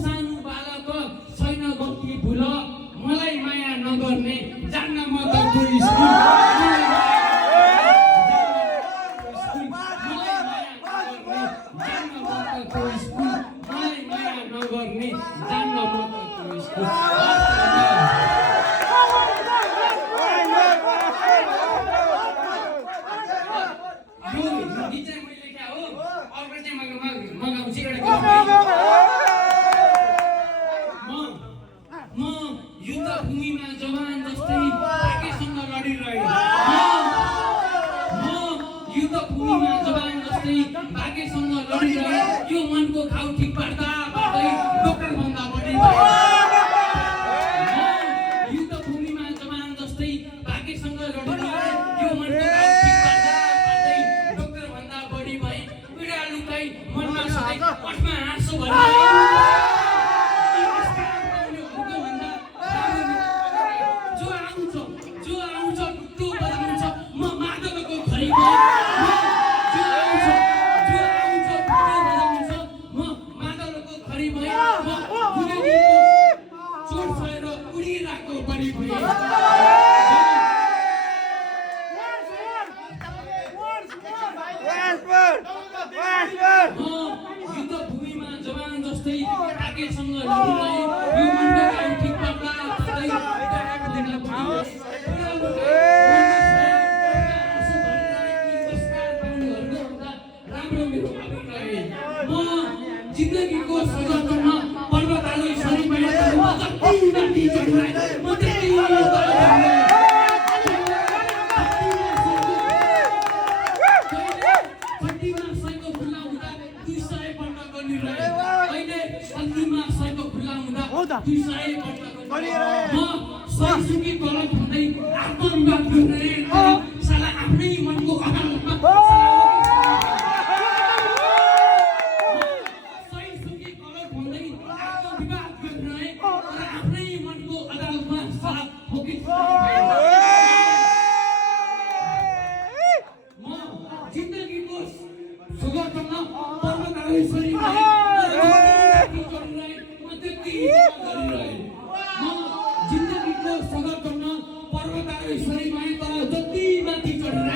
सानो बालक छैन गल्ती भुल मलाई माया नगर्ने जान्न म त स्कुल युद्धभूमिमा जवान जस्तै भाग्यसँग लडिरहेँ युद्धभूमिमा जवान जस्तै भाग्यसँग लडिरहेँ यो मनको घाउ ठिक पार्दा पार्दै डक्टर भन्दा बढी युद्धभूमिमा जवान जस्तै भाग्यसँग लडिरहेँ यो मनको घाउ ठिक पार्दा पार्दै डक्टर भन्दा बढी भए पीडा लुकाई मनमा सधैँ पटमा हाँसो भन्दा युद्धभूमिमा जवान जस्तै भाग्यसँग लडिरहेँ यो मनको घाउ ठिक पार्दा पार्दै राम्रो मेरो अभिप्राय म जिन्दगीको सजाउन पर्वताले सरी मैले जति माथि चढ्दै म त्यति सहीसुकी गलत भन्दै आत्मविवाद गर्ने साला आफ्नै मनको अदालतमा सहीसुकी गलत भन्दै आत्मविवाद गर्ने आफ्नै मनको अदालतमा साला ठोकिन्छ म जिन्दगीको सगरसँग पर्वतारोही सरी जिन्दगीको सगर गर्न पर्वतारोही सरी भए तर जति माथि चढेर